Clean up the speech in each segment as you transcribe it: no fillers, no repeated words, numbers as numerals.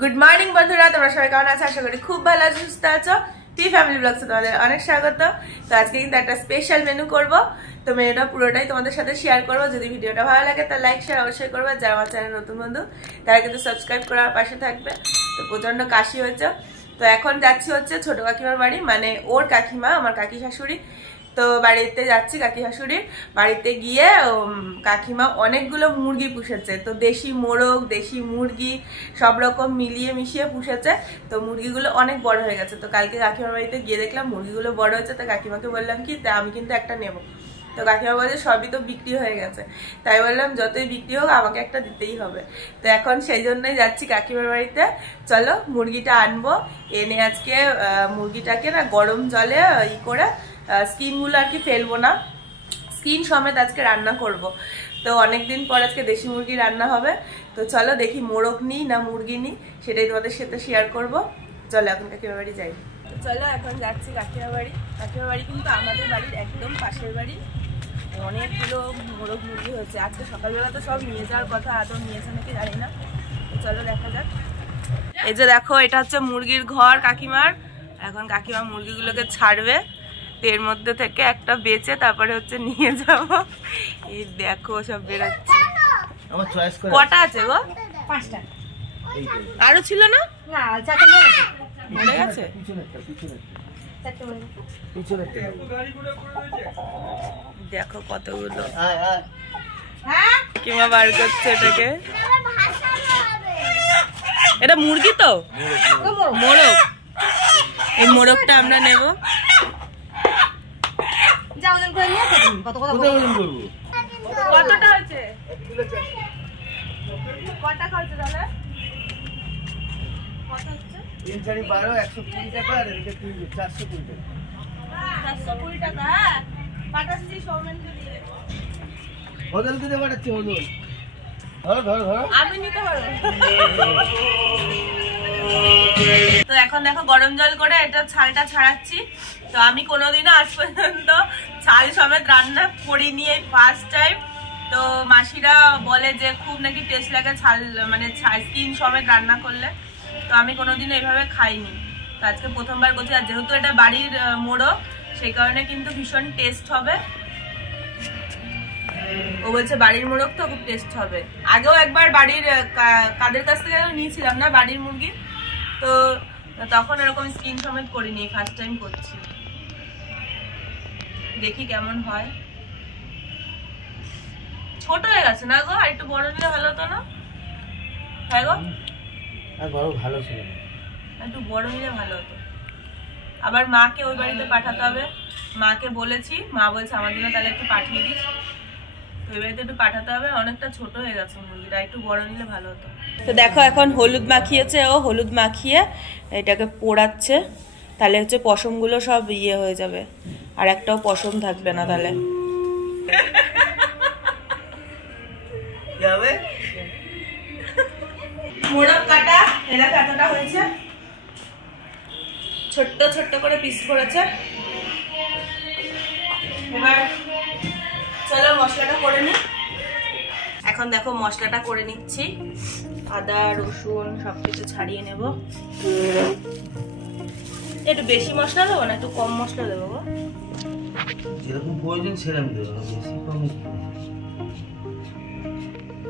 Good morning বন্ধুরা, তোমরা সবাই কেমন আছো? আশা করি খুব ভালো আছো, সুস্থ আছো। পি ফ্যামিলি ব্লগসে তোমাদের অনেক স্বাগত। তো আজকে কিন্তু একটা স্পেশাল মেনু করব, তো মেনুটা পুরোটাই তোমাদের সাথে শেয়ার করবো। যদি ভিডিওটা ভালো লাগে তাহলে লাইক শেয়ার অবশ্যই করবে। যারা আমার চ্যানেল নতুন বন্ধু তারা কিন্তু সাবস্ক্রাইব করার পাশে থাকবে। তো প্রচন্ড কাশি হয়েছে, তো এখন যাচ্ছি হচ্ছে ছোট কাকিমার বাড়ি, মানে ওর কাকিমা, আমার কাকি শাশুড়ি। তো বাড়িতে যাচ্ছি কাকি শাশুড়ির বাড়িতে। গিয়ে কাকিমা অনেকগুলো মুরগি পুষেছে, তো দেশি মোরগ, দেশি মুরগি সব রকম মিলিয়ে মিশিয়ে পুষেছে। তো মুরগিগুলো অনেক বড় হয়ে গেছে। তো কালকে কাকিমার বাড়িতে গিয়ে দেখলাম মুরগিগুলো বড় হয়েছে। তো কাকিমাকে বললাম কি আমি কিন্তু একটা নেব। তো কাকিমা বলছে সবই তো বিক্রি হয়ে গেছে। তাই বললাম যতই বিক্রি হোক আমাকে একটা দিতেই হবে। তো এখন সেই জন্যই যাচ্ছি কাকিমার বাড়িতে। চলো মুরগিটা আনবো, এনে আজকে মুরগিটাকে না গরম জলে করে স্কিনগুলো আর কি ফেলবো না, স্কিন সমেত আজকে রান্না করব। তো অনেকদিন পর আজকে দেশি মুরগি রান্না হবে। তো চলো দেখি মোরগ নিই না মুরগি নিই, সেটাই তোমাদের সাথে শেয়ার করব। চলো এখন কাকিমার বাড়ি যাই। তো চলো এখন যাচ্ছি কাকিমার বাড়ি। কাকিমার বাড়ি কিন্তু আমাদের বাড়ির একদম পাশের বাড়ি। অনেকগুলো মোরগ মুরগি হয়েছে। আজকে সকালবেলা তো সব নিয়ে যাওয়ার কথা, আদৌ নিয়েছে নাকি জানি না। তো চলো দেখা যাক। এই যে দেখো, এটা হচ্ছে মুরগির ঘর কাকিমার। এখন কাকিমা মুরগিগুলোকে ছাড়বে, এর মধ্যে থেকে একটা বেচে তারপরে হচ্ছে নিয়ে যাব। এই দেখো সব বেরোচ্ছে। কটা আছে গো? 5টা। আরো ছিল না? মরে গেছে। দেখো কতগুলো কিমা বার করছে এটাকে। এটা মুরগি তো, মোরগ। এই মোরগটা আমরা নেব। কতটা হয়েছে? কটা খাচ্ছে তাহলে? কত হচ্ছে? 3 4 12 120 টাকা আর এদিকে 420 টাকা। 420 টাকা। হ্যাঁ পাঠাচ্ছি সৌমেনকে দিয়ে। হোটেল থেকে পাঠাচ্ছি হোটেল। ধরো ধরো ধরো, আমি নিতে পারবো। তো এখন দেখো গরম জল করে এটা ছালটা ছাড়াচ্ছি। তো আমি কোনোদিনও আজ পর্যন্ত ছাল সমেত রান্না করিনি, এই ফার্স্ট টাইম। তো মাসিরা বলে যে খুব নাকি টেস্ট লাগে ছাল, মানে স্কিন সমেত রান্না করলে। তো আমি কোনোদিনও এইভাবে খাইনি, তো আজকে প্রথমবার করছি। আর যেহেতু এটা বাড়ির মোড়ক, সেই কারণে কিন্তু ভীষণ টেস্ট হবে। ও বলছে বাড়ির মোরগ তো খুব টেস্ট হবে। আগেও একবার বাড়ির কাদের কাছ থেকে নিয়েছিলাম না বাড়ির মুরগি, তো তখন এরকম স্কিন সমেত করিনি, ফার্স্ট টাইম করছি। দেখি কেমন হয়। ছোট হয়ে গেছে না গো? আর একটু বড় নিলে ভালো হতো না? হ্যাঁ গো, আর বড় ভালো ছিল না, একটু বড় নিলে ভালো হতো। আবার মাকে ওই বাড়িতে পাঠাতে হবে। মাকে বলেছি, মা বলছে আমার জন্য তাহলে একটু পাঠিয়ে দিস। ওই বাড়িতে একটু পাঠাতে হবে, অনেকটা ছোট হয়ে গেছে মুরগিটা, একটু বড় নিলে ভালো হতো। তো দেখো এখন হলুদ মাখিয়েছে ও, হলুদ মাখিয়ে এটাকে পোড়াচ্ছে। তাহলে হচ্ছে পশমগুলো সব ইয়ে হয়ে যাবে, আর একটাও পশম থাকবে না। তাহলে মোরগ কাটা এলাকা এতটা হয়েছে, ছোট্ট ছোট্ট করে পিস করেছে। এবার চলো মশলাটা করে নি। এখন দেখো মশলাটা করে নিচ্ছি। আদা রসুন সবকিছু ছাড়িয়ে নেব। একটু বেশি মশলা দেবো না একটু কম মশলা দেবো গো? যেরকম প্রয়োজন সেরকম দেবো, বেশি কম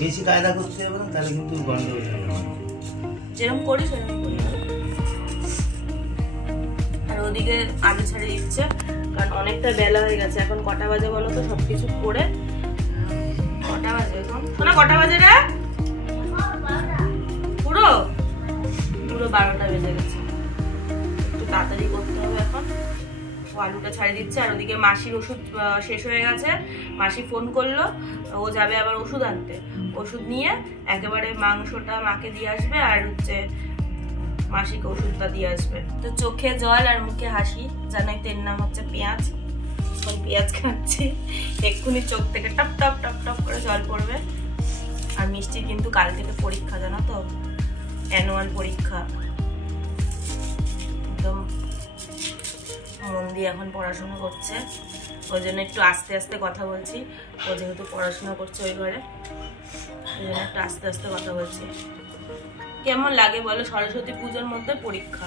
বেশি কায়দা করতে হবে না, তাহলে কিন্তু গন্ধ হয়ে যাবে। যেরকম করি সেরকম করি। আর ওদিকে আলু ছাড়িয়ে দিচ্ছে, কারণ অনেকটা বেলা হয়ে গেছে। এখন কটা বাজে বলো তো? সবকিছু করে কটা বাজে এখন? না কটা বাজে রে? পুরো 12টা বেজে গেছে। একটু তাড়াতাড়ি করতে হবে এখন। আলুটা ছাড়িয়ে দিচ্ছে। আর ওদিকে মাসির ওষুধ শেষ হয়ে গেছে। মাসি ফোন করলো, ও যাবে আবার ওষুধ আনতে। ওষুধ নিয়ে একেবারে মাংসটা মাকে দিয়ে আসবে, আর হচ্ছে মাসিকে ওষুধটা দিয়ে আসবে। তো চোখে জল আর মুখে হাসি, জানাই এর নাম হচ্ছে পেঁয়াজ। পেঁয়াজ খাচ্ছি, এক্ষুনি চোখ থেকে টপ টপ টপ টপ করে জল পড়বে। আর মিষ্টির কিন্তু কাল থেকে পরীক্ষা, জানো তো, অ্যানুয়াল পরীক্ষা। একদম মন দিয়ে এখন পড়াশোনা করছে, ওই জন্য একটু আস্তে আস্তে কথা বলছি। ও যেহেতু পড়াশোনা করছে ওই ঘরে, একটু আস্তে আস্তে কথা বলছি। কেমন লাগে বলো সরস্বতী পুজোর মধ্যে পরীক্ষা,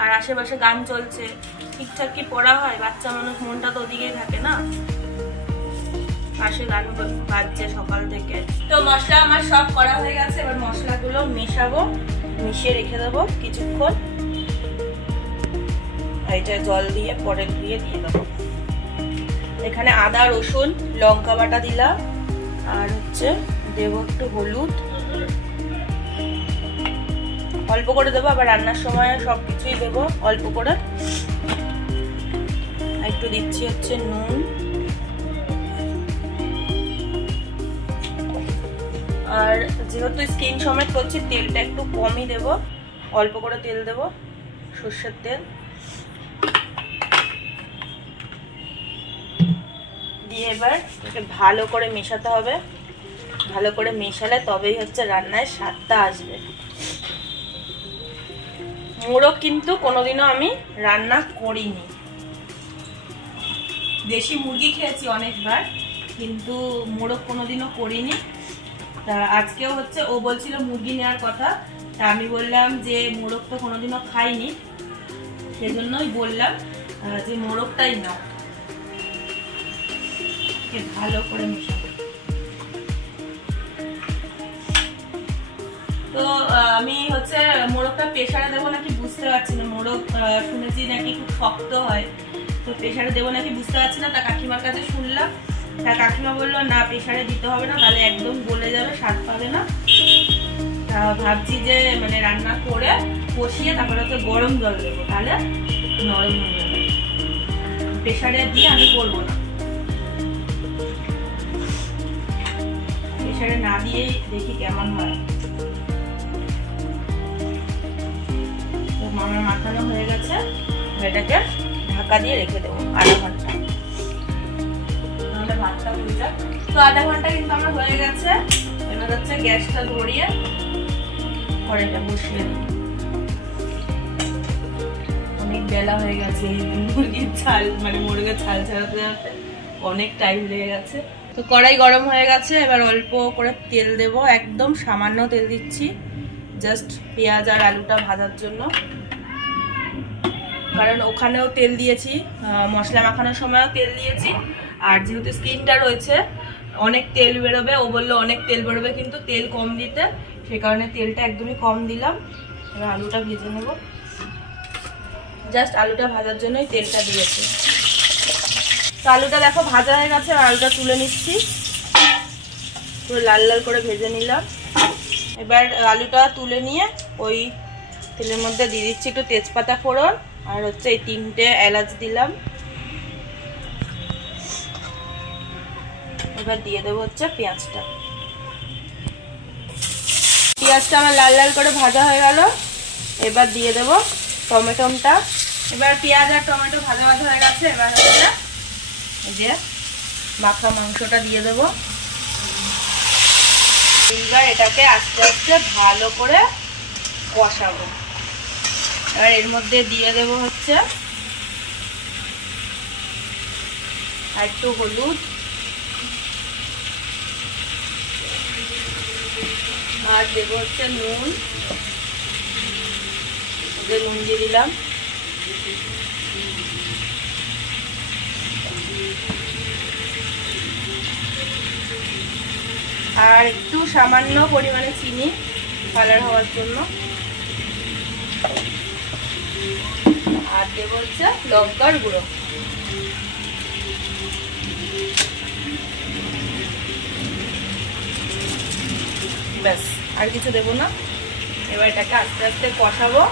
আর আশেপাশে গান চলছে, ঠিকঠাক কি পড়া হয়? বাচ্চা মানুষ মনটা তো ওদিকেই থাকে না, পাশে গান বাজছে সকাল থেকে। তো মশলা আমার সব করা হয়ে গেছে, এবার মশলাগুলো মেশাবো, মিশিয়ে রেখে দেবো কিছুক্ষণ। এটা জল দিয়ে পরে দিয়ে দেবো। এখানে আদা রসুন লঙ্কা বাটা দিলাম, আর হচ্ছে দেবো একটু হলুদ, অল্প করে দেবো, আবার রান্নার সময় সবকিছুই দেবো অল্প করে। একটু দিচ্ছি হচ্ছে নুন, আর যেহেতু স্কিন সমেত করছি তেলটা একটু কমই দেব, অল্প করে তেল দেব, সর্ষের তেল দিয়ে এবার এটাকে ভালো করে মেশাতে হবে। ভালো করে মেশালে তবেই হচ্ছে রান্নায় স্বাদটা আসবে। মোরগ কিন্তু কোনোদিনও আমি রান্না করিনি, দেশি মুরগি খেয়েছি অনেকবার, কিন্তু মোরগ কোনোদিনও করিনি। তা আজকেও হচ্ছে ও বলছিল মুরগি নেওয়ার কথা, তা আমি বললাম যে মোরগ তো কোনোদিনও খাইনি, সেজন্যই বললাম যে মোরগটাই নাও। ভালো করে মেশাবো। তো আমি হচ্ছে মোরগটা প্রেসারে দেবো নাকি বুঝতে পারছি না, মোরগ শুনেছি নাকি খুব শক্ত হয়, তো প্রেসারে দেবো নাকি বুঝতে পারছি না। তা কাকিমার কাছে শুনলাম, তা কাকিমা বললো না প্রেসারে দিতে হবে না, তাহলে একদম গলে যাবে, স্বাদ পাবে না। ভাবছি যে মানে রান্না করে কষিয়ে তারপরে হচ্ছে গরম জল দেবো, তাহলে নরম হয়ে যাবে। প্রেসারে দিয়ে আমি করবো না, প্রেসারে না দিয়েই দেখি কেমন হয়। আমার মাখানো হয়ে গেছে, এটাকে ঢাকা দিয়ে রেখে দেবো আধা ঘন্টা, তাহলে ভাতটা হয়ে যাক। তো আধা ঘন্টা কিন্তু আমার হয়ে গেছে। এবার হচ্ছে গ্যাসটা ধরিয়ে কড়াইটা বসিয়ে দিই। অনেক বেলা হয়ে গেছে, মুরগির ছাল মানে মুরগের ছাল ছাড়াতে ছাড়াতে অনেক টাইম লেগে গেছে। তো কড়াই গরম হয়ে গেছে, এবার অল্প করে তেল দেব, একদম সামান্য তেল দিচ্ছি, জাস্ট পেঁয়াজ আর আলুটা ভাজার জন্য। কারণ ওখানেও তেল দিয়েছি, মশলা মাখানোর সময়ও তেল দিয়েছি, আর যেহেতু স্কিনটা রয়েছে অনেক তেল বেরোবে, ও বললো অনেক তেল বেরোবে কিন্তু তেল কম দিতে, সে কারণে তেলটা একদমই কম দিলাম। এবার আলুটা ভেজে নেব, জাস্ট আলুটা ভাজার জন্যই তেলটা দিয়েছি। তো আলুটা দেখো ভাজা হয়ে গেছে, আলুটা তুলে নিচ্ছি, পুরো লাল লাল করে ভেজে নিলাম। এবার আলুটা তুলে নিয়ে ওই তেলের মধ্যে দিয়ে দিচ্ছি একটু তেজপাতা ফোড়ন, আর হচ্ছে এই 3টে এলাচ দিলাম। এবার দিয়ে দেবো হচ্ছে পেঁয়াজটা। পেঁয়াজটা আমার লাল লাল করে ভাজা হয়ে গেল, এবার দিয়ে দেবো টমেটোটা। এবার পেঁয়াজ আর টমেটো ভাজা ভাজা হয়ে গেছে, এবার হচ্ছে এই যে মাখা মাংসটা দিয়ে দেবো। এইবার এটাকে আস্তে আস্তে ভালো করে কষাবো। এবার এর মধ্যে দিয়ে দেবো হচ্ছে একটু হলুদ, আর দেবো হচ্ছে নুন, নুন দিয়ে দিলাম। আর একটু সামান্য পরিমাণে চিনি কালার হওয়ার জন্য, আর দেবো হচ্ছে লঙ্কার গুঁড়ো। ব্যাস, আর কিছু দেবো না। এবার এটাকে আস্তে আস্তে কষাবো,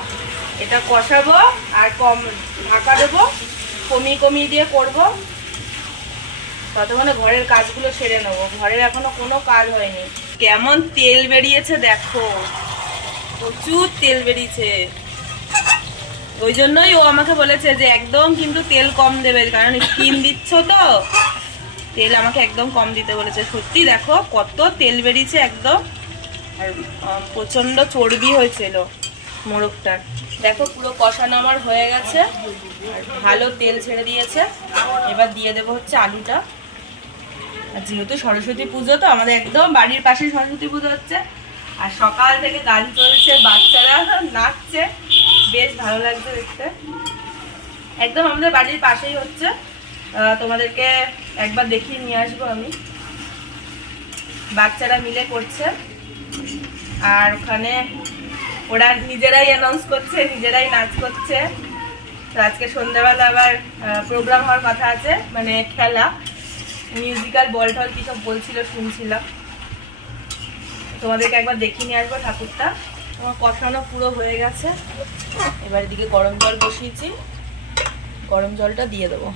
এটা কষাবো আর কম ঢাকা দেবো, কমিয়ে কমিয়ে দিয়ে করবো। ততক্ষণে ঘরের কাজগুলো সেরে নেবো, ঘরের এখনো কোনো কাজ হয়নি। কেমন তেল বেরিয়েছে দেখো, প্রচুর তেল বেরিয়েছে। ওই জন্যই ও আমাকে বলেছে যে একদম কিন্তু তেল কম দেবে, কারণ স্কিন দিচ্ছ তো, তেল আমাকে একদম কম দিতে বলেছে। সত্যি দেখো কত তেল বেরিয়েছে একদম, আর প্রচন্ড চর্বি হয়েছিল মোরগটার। দেখো পুরো কষানো আমার হয়ে গেছে, আর ভালো তেল ছেড়ে দিয়েছে। এবার দিয়ে দেবো হচ্ছে আলুটা। আর যেহেতু সরস্বতী পুজো, তো আমাদের একদম বাড়ির পাশে সরস্বতী পুজো হচ্ছে, আর সকাল থেকে গান চলছে, বাচ্চারা নাচছে, বেশ ভালো লাগছে দেখতে। একদম আমাদের বাড়ির পাশেই হচ্ছে, তোমাদেরকে একবার দেখিয়ে নিয়ে আসবো আমি। বাচ্চারা মিলে করছে আর ওখানে ওরা নিজেরাই অ্যানাউন্স করছে, নিজেরাই নাচ করছে। তো আজকে সন্ধ্যাবেলা আবার প্রোগ্রাম হওয়ার কথা আছে, মানে খেলা, মিউজিক্যাল বল টল কি সব বলছিল, শুনছিলাম। তোমাদেরকে একবার দেখিয়ে নিয়ে আসবো ঠাকুরটা। আমার কষানো পুরো হয়ে গেছে, এবার এদিকে গরম জল বসিয়েছি, গরম জলটা দিয়ে দেবো।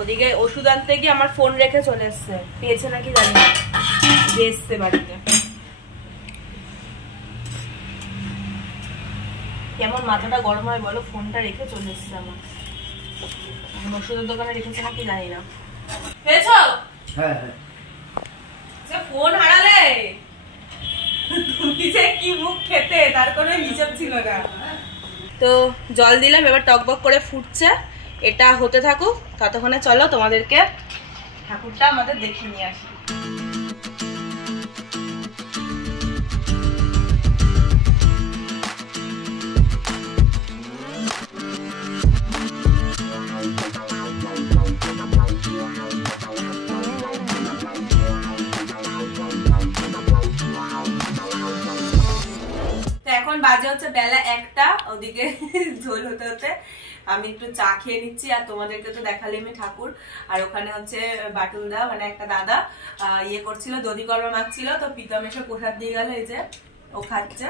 ওদিকে ওষুধ আনতে গিয়ে আমার ফোন রেখে চলে এসছে, পেয়েছে নাকি জানি না, এসছে বাড়িতে। কেমন মাথাটা গরম হয় বলো, ফোনটা রেখে চলে এসছে আমার। ওষুধের দোকানে রেখেছে নাকি জানি না। পেয়েছো? হ্যাঁ হ্যাঁ। ফোন হারালে তুমি যে কি মুখ খেতে, তার কোনো হিসাব ছিল না। তো জল দিলাম, এবার টকবক করে ফুটছে, এটা হতে থাকুক। ততক্ষণে চলো তোমাদেরকে ঠাকুরটা আমাদের দেখিয়ে নিয়ে আসি। এখন বাজে হচ্ছে বেলা 1টা, ওদিকে ঝোল হতে হতে আমি একটু চা খেয়ে নিচ্ছি। আর তোমাদেরকে তো দেখালে আমি ঠাকুর, আর ওখানে হচ্ছে বাটুলদা মানে একটা দাদা ইয়ে করছিল, দধি কর্মা মাখছিল। তো প্রীতম এসে প্রসাদ দিয়ে গেল, এই যে ও খাচ্ছে।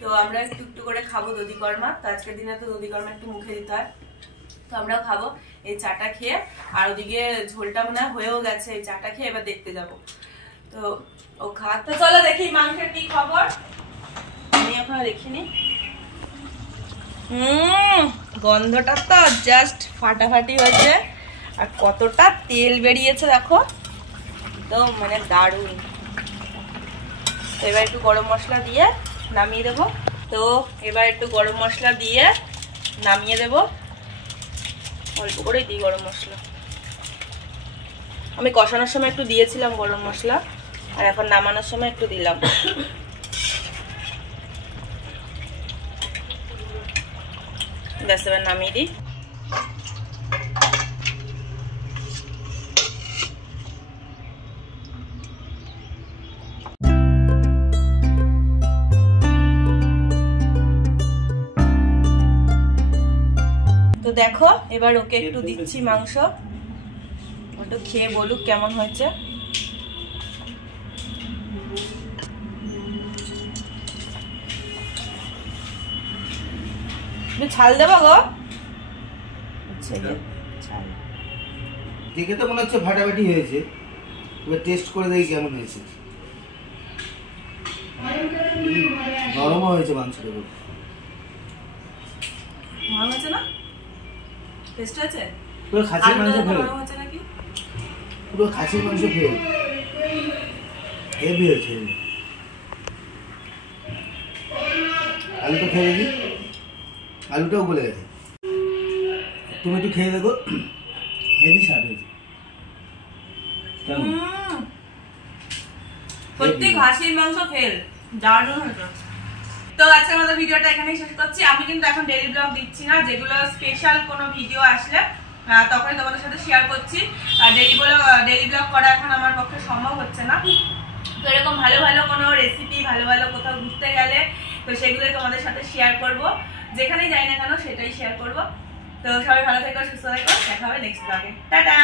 তো আমরা একটু একটু করে খাবো দধি কর্মা। তো আজকের দিনে তো দধি কর্মা একটু মুখে দিতে হয়, তো আমরাও খাবো এই চাটা খেয়ে। আর ওদিকে ঝোলটা মনে হয় হয়েও গেছে, এই চাটা খেয়ে এবার দেখতে যাবো। তো ও খাওয়া, তো চলো দেখি মাংসের কি খবর, আমি এখনো দেখিনি। গন্ধটা তো জাস্ট ফাটাফাটি হয়েছে, আর কতটা তেল বেরিয়েছে দেখো, তো মানে দারুণ। এবার একটু গরম মশলা দিয়ে নামিয়ে দেবো। তো এবার একটু গরম মশলা দিয়ে নামিয়ে দেব, অল্প করেই দিই গরম মশলা। আমি কষানোর সময় একটু দিয়েছিলাম গরম মশলা, আর এখন নামানোর সময় একটু দিলাম। ব্যাস, এবার নামিয়ে দিই। তো দেখো এবার ওকে একটু দিচ্ছি মাংস, একটু খেয়ে বলুক কেমন হয়েছে। ছাল দেবো গো, দেখে তো মনে হচ্ছে ফাটাফাটি হয়েছে, এবার টেস্ট করে দেখি কেমন হয়েছে। নরমও হয়েছে মাংসটা, নরম হয়েছে না? টেস্ট হয়েছে? পুরো খাসির মাংস ফেল, পুরো খাসির মাংস ফেল, হেভি হয়েছে। আলুটা খেয়ে দেখি, আলুটাও গলে গেছে। তুমি একটু খেয়ে দেখো, হেভি স্বাদ হয়েছে। সত্যি খাসির মাংস ফেল, দারুণ হয়েছে। তো আজকে আমাদের ভিডিওটা এখানেই শেষ করছি। আমি কিন্তু এখন ডেইলি ব্লগ দিচ্ছি না, যেগুলো স্পেশাল কোনো ভিডিও আসলে তখনই তোমাদের সাথে শেয়ার করছি। আর ডেইলি ব্লগ করা এখন আমার পক্ষে সম্ভব হচ্ছে না। তো এরকম ভালো ভালো কোনো রেসিপি, ভালো ভালো কোথাও ঘুরতে গেলে তো সেগুলোই তোমাদের সাথে শেয়ার করব, যেখানেই যাই না কেন সেটাই শেয়ার করব। তো সবাই ভালো থেকো, সুস্থ থেকো, দেখা হবে নেক্সট ব্লগে। টাটা।